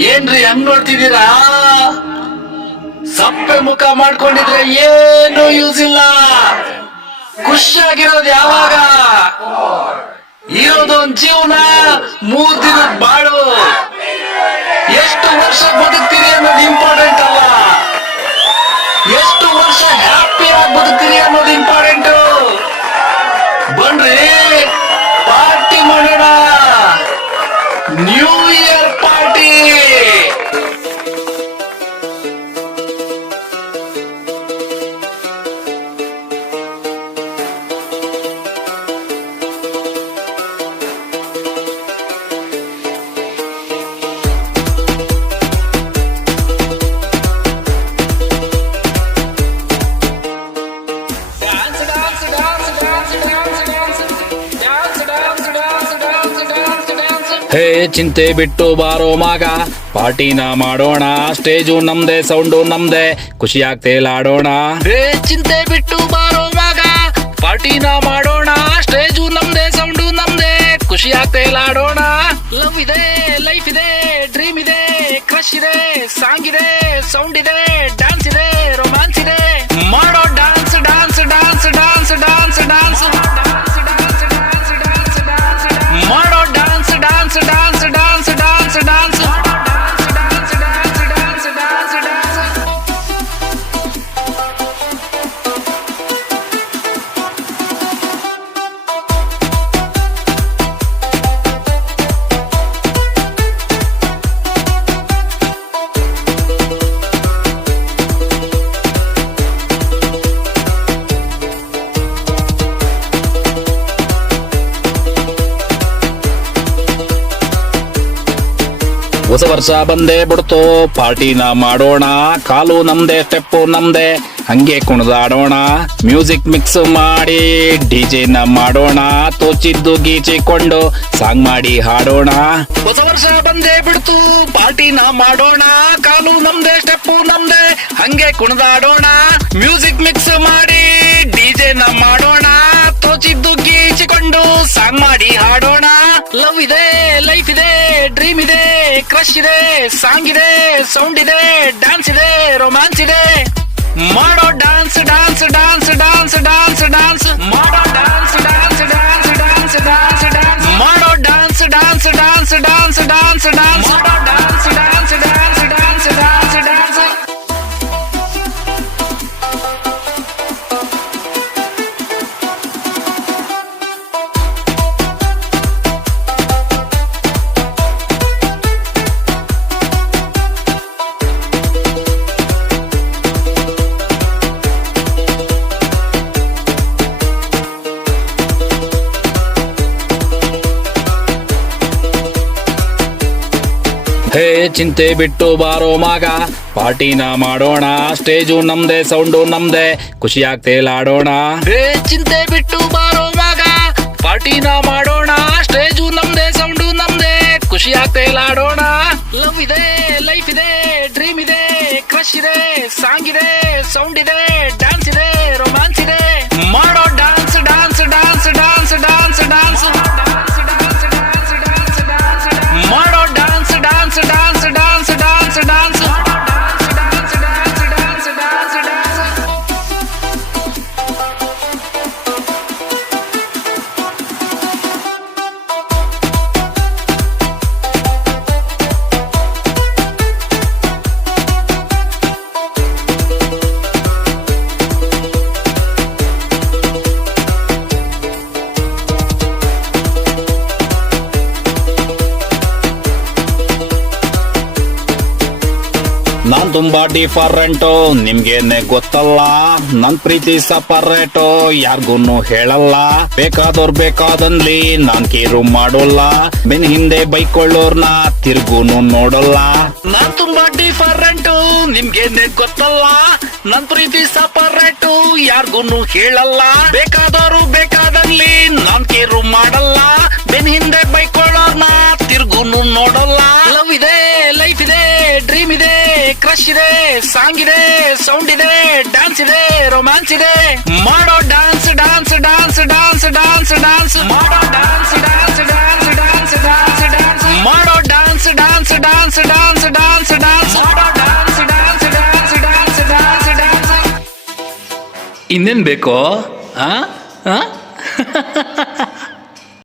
ಏನ್ರಿ ಹಂಗ್ ನೋಡ್ತಿದ್ದೀರಾ? ಸಪ್ಪೆ ಮುಖ ಮಾಡ್ಕೊಂಡಿದ್ರೆ ಏನು ಯೂಸ್ ಇಲ್ಲ. ಖುಷಿಯಾಗಿರೋದು ಯಾವಾಗ? ಇರೋದೊಂದ್ ಜೀವನ, 3 ದಿನದ ಬಾಳು. ಎಷ್ಟು ವರ್ಷ ಬದುಕ್ತೀರಿ ಅನ್ನೋದು ಇಂಪಾರ್ಟೆಂಟ್ ಅಲ್ಲ, ಎಷ್ಟು ವರ್ಷ ಹ್ಯಾಪಿಯಾಗಿ ಬದುಕ್ತೀರಿ ಅನ್ನೋದು ಇಂಪಾರ್ಟೆಂಟ್. ಬನ್ರಿ ಪಾರ್ಟಿ ಮಾಡೋಣ, ನ್ಯೂ ಇಯರ್ ಪಾರ್ಟಿ. ಹೇ ಚಿಂತೆ ಬಿಟ್ಟು ಬಾರೋ ಮಗ, ಪಾರ್ಟಿನ ಮಾಡೋಣ. ಸ್ಟೇಜು ನಮ್ದೆ, ಸೌಂಡು ನಮ್ದೆ, ಖುಷಿಯಾಗಿ ತೇಲಾಡೋಣ. ಹೇ ಚಿಂತೆ ಬಿಟ್ಟು ಬಾರೋ ಮಗ, ಪಾರ್ಟಿನ ಮಾಡೋಣ. ಸ್ಟೇಜು ನಮ್ದೆ, ಸೌಂಡು ನಮ್ದೆ, ಖುಷಿಯಾಗಿ ತೇಲಾಡೋಣ. ಲವ್ ಇದೆ, ಲೈಫ್ ಇದೆ, ಡ್ರೀಮ್ ಇದೆ, ಕ್ರಶ್ ಇದೆ, ಸಾಂಗ್ ಇದೆ, ಸೌಂಡ್ ಇದೆ, ಡ್ಯಾನ್ಸ್ ಇದೆ, ರೊಮ್ಯಾನ್ಸ್ ಇದೆ. ಮಾಡೋ dance dance dance dance dance dance ಮಾಡೋ dance dance dance dance dance dance ಹೊಸ ವರ್ಷ ಬಂದೇ ಬಿಡ್ತು, ಪಾರ್ಟಿನ ಮಾಡೋಣ. ಕಾಲು ನಮ್ದೆ, ಸ್ಟೆಪ್ಪು ನಮ್ದೆ, ಹಂಗೆ ಕುಣಿದಾಡೋಣ. ಮ್ಯೂಸಿಕ್ ಮಿಕ್ಸ್ ಮಾಡಿ ಡಿಜೆನ ಮಾಡೋಣ. ತೋಚಿದ್ದು ಗೀಚಿಕೊಂಡು ಸಾಂಗ್ ಮಾಡಿ ಹಾಡೋಣ. ಹೊಸ ವರ್ಷ ಬಂದೇ ಬಿಡ್ತು, ಪಾರ್ಟಿನ ಮಾಡೋಣ. ಕಾಲು ನಮ್ದೆ, ಸ್ಟೆಪ್ಪು ನಮ್ದೆ, ಹಂಗೆ ಕುಣಿದಾಡೋಣ. ಮ್ಯೂಸಿಕ್ ಮಿಕ್ಸ್ ಮಾಡಿ ಡಿಜೆನ ಮಾಡೋಣ. ತೋಚಿದ್ದು ಗೀಚಿಕೊಂಡು ಸಾಂಗ್ ಮಾಡಿ ಹಾಡೋಣ. ಲವ್ ಇದೆ, ಲೈಫ್ ಇದೆ, ಡ್ರೀಮ್ ಇದೆ, ಕ್ರಶ್ ಇದೆ, ಸಾಂಗ್ ಇದೆ, ಸೌಂಡ್ ಇದೆ, ಡ್ಯಾನ್ಸ್ ಇದೆ, ರೊಮ್ಯಾನ್ಸ್ ಇದೆ. ಮಾಡೋ dance dance dance dance dance dance ಮಾಡೋ dance dance dance dance dance dance ಮಾಡೋ dance dance dance dance dance dance ಮಾಡೋ dance dance dance dance dance dance. ಹೇ ಚಿಂತೆ ಬಿಟ್ಟು ಬಾರೋ ಮಗ, ಪಾರ್ಟಿನ ಮಾಡೋಣ. ಸ್ಟೇಜು ನಮ್ದೆ, ಸೌಂಡು ನಮ್ದೆ, ಖುಷಿಯಾಗಿ ತೇಲಾಡೋಣ. ಹೇ ಚಿಂತೆ ಬಿಟ್ಟು ಬಾರೋ ಮಗ, ಪಾರ್ಟಿನ ಮಾಡೋಣ. ಸ್ಟೇಜು ನಮ್ದೆ, ಸೌಂಡು ನಮ್ದೆ, ಖುಷಿಯಾಗಿ ತೇಲಾಡೋಣ. ಲವ್ ಇದೆ, ಲೈಫ್ ಇದೆ, ಡ್ರೀಮ್ ಇದೆ, ಕ್ರಶ್ ಇದೆ, ಸಾಂಗ್ ಇದೆ, ಸೌಂಡ್ ಇದೆ, ಡ್ಯಾನ್ಸ್ ಇದೆ, ರೊಮ್ಯಾನ್ಸ್ ಇದೆ. ಮಾಡೋ dance dance dance dance dance dance ಮಾಡೋ dance dance dance dance dance dance dance dance dance dance. ನಾನ್ ತುಂಬಾ ಡಿಫರೆಂಟು, ನಿಮ್ಗೇನೆ ಗೊತ್ತಲ್ಲ. ನನ್ ಪ್ರೀತಿ ಸಪರೇಟು, ಯಾರ್ಗೂನು ಹೇಳಲ್ಲ. ಬೇಕಾದವ್ರು ಬೇಕಾದಂದ್ಲಿ ನಾನ್ ಕೇರು ಮಾಡೋಲ್ಲ. ಬೆನ್ ಹಿಂದೆ ಬೈಕೊಳ್ಳೋರ್ನ ತಿರ್ಗೂನು ನೋಡಲ್ಲ. ನಾನ್ ತುಂಬಾ ಡಿಫರೆಂಟು, ನಿಮ್ಗೇನೆ ಗೊತ್ತಲ್ಲ. ನನ್ ಪ್ರೀತಿ ಸಪರೇಟು, ಯಾರ್ಗೂನು ಹೇಳಲ್ಲ. ಬೇಕಾದವರು ಬೇಕಾದಲ್ಲಿ ನಾನ್ ಕೇರು ಮಾಡಲ್ಲ. ಬೆನ್ ಹಿಂದೆ ಬೈಕೊಳ್ಳೋರ್ನ ತಿರ್ಗೂನು ನೋಡಲ್ಲ. ಲವ್ ಇದೆ, ಲೈಫ್ ಇದೆ, ಡ್ರೀಮ್ ಇದೆ, ಕ್ರಶ್ ಇದೆ, ಸಾಂಗ್ ಇದೆ, ಸೌಂಡ್ ಇದೆ, ಡ್ಯಾನ್ಸ್ ಇದೆ, ರೊಮ್ಯಾನ್ಸ್ ಇದೆ. ಮಾಡೋ dance dance dance dance dance dance ಮಾಡೋ dance dance dance dance dance dance ಮಾಡೋ dance dance dance dance dance dance dance dance dance dance dance dance dance. ಇನ್ನೇನ್ ಬೇಕೋ?